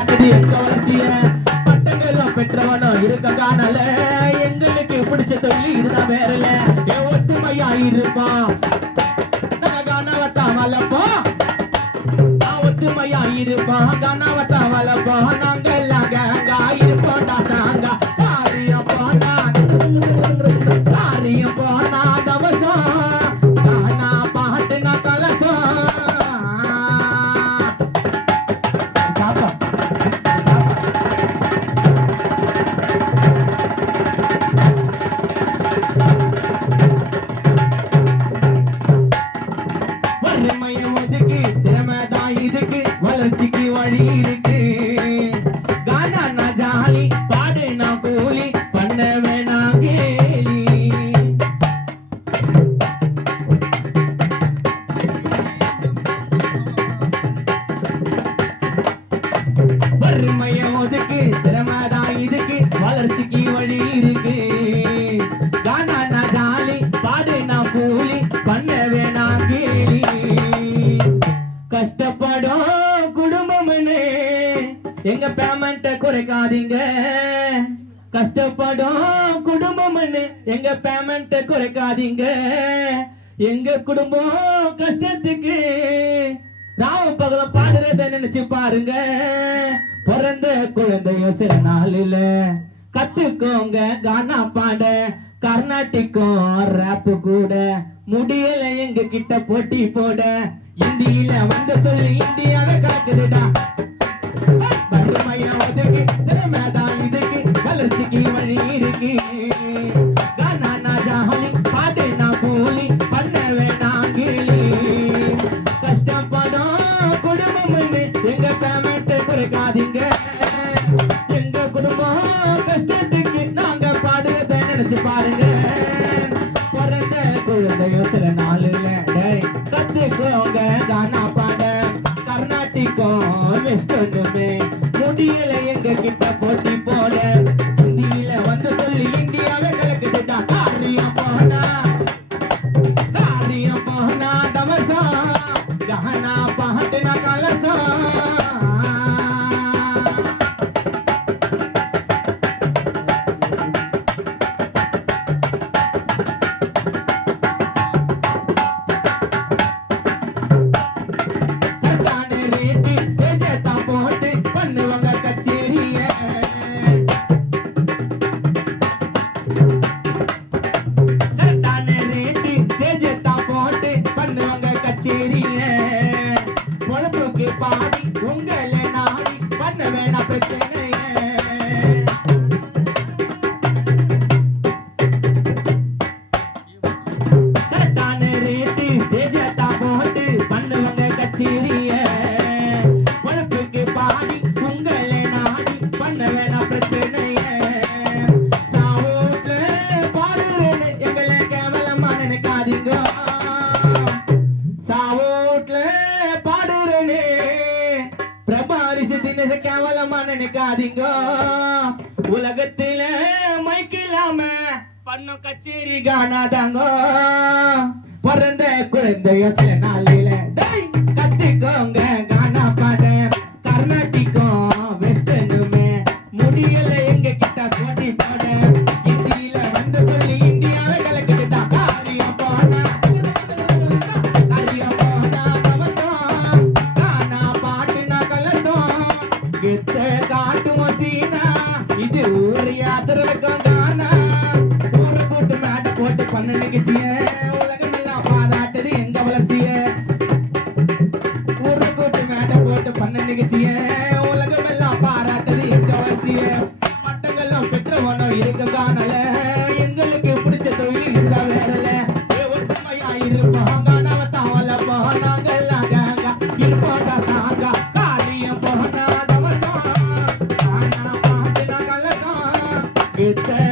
எங்க வளர்ச்சிய பட்டங்களும் பெற்றவனும் இருக்க காணல எங்களுக்கு பிடிச்ச தொழில் இதுதான் வேறல ஒத்துமையா இருப்பான் கனவத்தான் வளர்ப்போம் ஒத்துமையா இருப்பான் கனவத்தான் வளர்ப்போம் நாங்க எல்லாம் கேங்கா இருப்போம்டா நாங்க காரியம் போனா காரியம் போனா கவசம் கானா பாட்டுனா கலசம் வளர்ச்சிக்கு வழி இருக்கு கானா நான் ஜாலி பாடு நான் கூலி பண்ண வேணாம் கேலி வறுமைய ஒதுக்கு திறமைதான் இதுக்கு வளர்ச்சிக்கு வழி இருக்கு கானா நான் ஜாலி பாடு நான் கூலி பண்ண வேணாம் கேலி கஷ்டப்படும் குடும்பம்னு எங்க பேமெண்ட குறைக்காதீங்க கஷ்டப்படும் குடும்பம்னு எங்க பேமெண்ட குறைக்காதீங்க எங்க குடும்பம் கஷ்டத்துக்கு ராவ பகல பாடுறத நினைச்சு பாருங்க பிறந்த குழந்தைய சில நாளில கத்துக்கோங்க கானா பாட கர்நாடிக்கும் ராப்பு கூட முடியல எங்க கிட்ட போட்டி போட இந்தியில வந்த சொல்லி இந்தியாவை காக்குதுடா வறுமையா ஒதுக்கு திறமைதான் இதுக்கு வளர்ச்சிக்கு வழி இருக்கு கானா நான் ஜாலி பாடு நான் கூலி பண்ண வேணாம் கேலி கஷ்டப்படும் குடும்பம்னு எங்க பேமெண்ட் குறைக்காதீங்க எங்க குடும்பம் கஷ்டத்துக்கு நாங்க பாடுறத நினைச்சு பாருங்க பிறந்த குழந்தையோ சில நாளுல கத்துக்கோங்க கானா பாட கர்நாடிக்கும் வெஸ்டர்னுமே முடியல எங்க கிட்ட போட்டி போட இந்தியில வந்து சொல்லி இந்தியாவே கலக்குதுடா காரியம் போனா தவசம் கானா பாட்டுனா கலசம் பாடி உங்களை நாடி பண்ண வேணா பிரச்சனை கரெக்டான ரேட்டு ஜெஜத்தா போட்டு பண்ணுவாங்க கச்சேரிய பொழப்புக்கு பாடி உங்களை நாடி பண்ண வேணா பிரச்சனைய சாவோட்ல பாடுறேன்னு எங்களை கேவலமா நினைக்காதீங்க சாவோட்ல பாடுறேன்னு கேவலமா நினைக்காதீங்க உலகத்தில மைக்கில்லாம பண்ண கச்சேரி காணாதாங்க பிறந்த குழந்தைய சில நாளில கத்துக்கோங்க கானா பாட கர்நாடிக்கும் வெஸ்டர்னுமே முடியல எங்க கிட்ட போட்டி போட இந்தியில வந்து சொல்லி இந்தியாவை கலக்கிட்டு காரியம் போனா காட்டும் சீனா இது ஊர் யாத்திரம் தானா ஊரை கூட்டு மேட்டை போட்டு பண்ண நிகழ்ச்சிய உலகம் எல்லாம் பாராட்டுது எங்க வளர்ச்சிய ஊரை கூட்டு மேட்டை போட்டு பண்ண நிகழ்ச்சிய உலகம் எல்லாம் பாராட்டுது எங்க வளர்ச்சிய பட்டங்கள்லாம் பெற்றவனும் இருக்க காணல எங்களுக்கு பிடிச்ச தொழில் இதுதான் வேறல ஒற்றுமையா இருப்போம் கனவத்தான் வளர்ப்போம் நாங்க எல்லாம் கேங்க இருப்போம்டா நாங்க காரியம் போனா Get that.